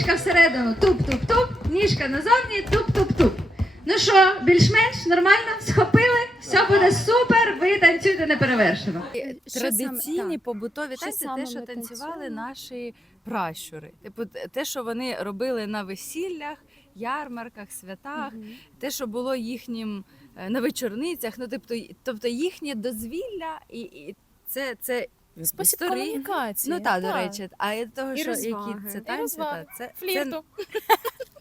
ніжка всередину, туп-туп-туп, ніжка назовні, туп-туп-туп. Ну що, більш-менш нормально? Схопили? Все буде супер, ви танцюєте неперевершено. Традиційні так. побутові танці, те, що танцювали наші пращури. Типу, те, що вони робили на весіллях, ярмарках, святах, Мгм. те, що було їхнім е, на вечорницях. Ну, тобто, тобто їхнє дозвілля, і, і це, це Спосіб історії. комунікації. Ну так, до речі, а від того, І що розваги. які це І танці, розваги. та, це, це Флірту.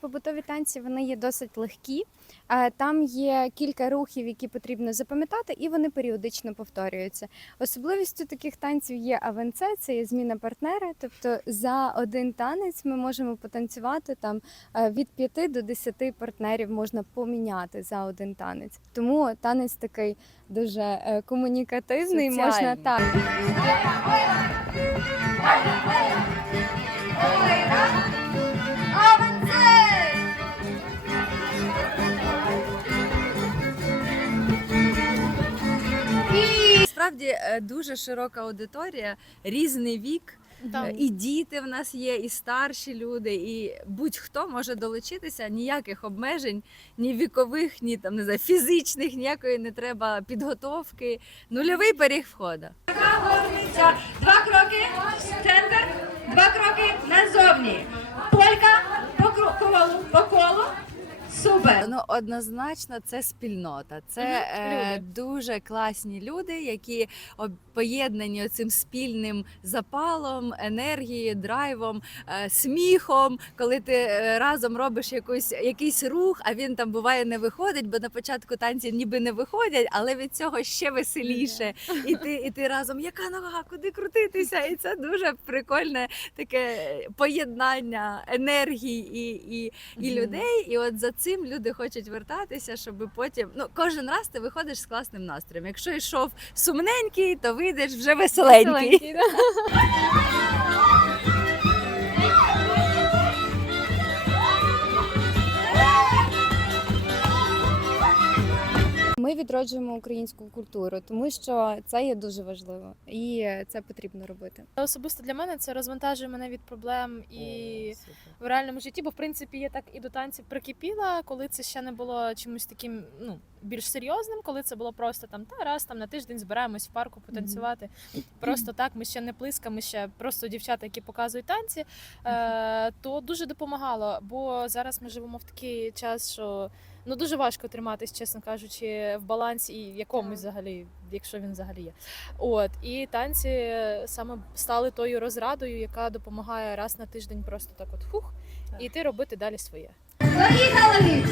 побутові танці вони є досить легкі. Е, Там є кілька рухів, які потрібно запам'ятати, і вони періодично повторюються. Особливістю таких танців є авенце, це є зміна партнера. Тобто за один танець ми можемо потанцювати там е, від 5 до 10 партнерів можна поміняти за один танець. Тому танець такий дуже е, комунікативний. Можна так. Насправді е, дуже широка аудиторія, різний вік. Там Е, І діти в нас є, і старші люди, і будь-хто може долучитися. Ніяких обмежень, ні вікових, ні там не знаю, фізичних, ніякої не треба підготовки. Нульовий поріг входу. Два кроки центр, два кроки однозначно, це спільнота. Це е, дуже класні люди, які поєднані цим спільним запалом, енергією, драйвом, е, сміхом. Коли ти е, разом робиш якусь якийсь рух, а він там буває не виходить, бо на початку танці ніби не виходять, але від цього ще веселіше. І ти, і ти разом, яка нога, куди крутитися? І це дуже прикольне таке поєднання енергії і, і, і людей. І от за цим люди хочуть вертатися, щоб потім ну кожен раз ти виходиш з класним настроєм. Якщо йшов сумненький, то вийдеш вже веселенький. Веселенький, да. відроджуємо українську культуру, тому що це є дуже важливо і це потрібно робити. особисто для мене це розвантажує мене від проблем і в реальному житті, бо в принципі я так і до танців прикипіла, коли це ще не було чимось таким ну більш серйозним, коли це було просто там та раз там на тиждень збираємось в парку потанцювати. Просто так, ми ще не плиска, ми ще просто дівчата, які показують танці, е, то дуже допомагало. Бо зараз ми живемо в такий час, що ну дуже важко триматись, чесно кажучи, в балансі і якомусь взагалі, якщо він взагалі є. От і танці саме стали тою розрадою, яка допомагає раз на тиждень просто так, от фух, і йти робити далі своє. Поїхали!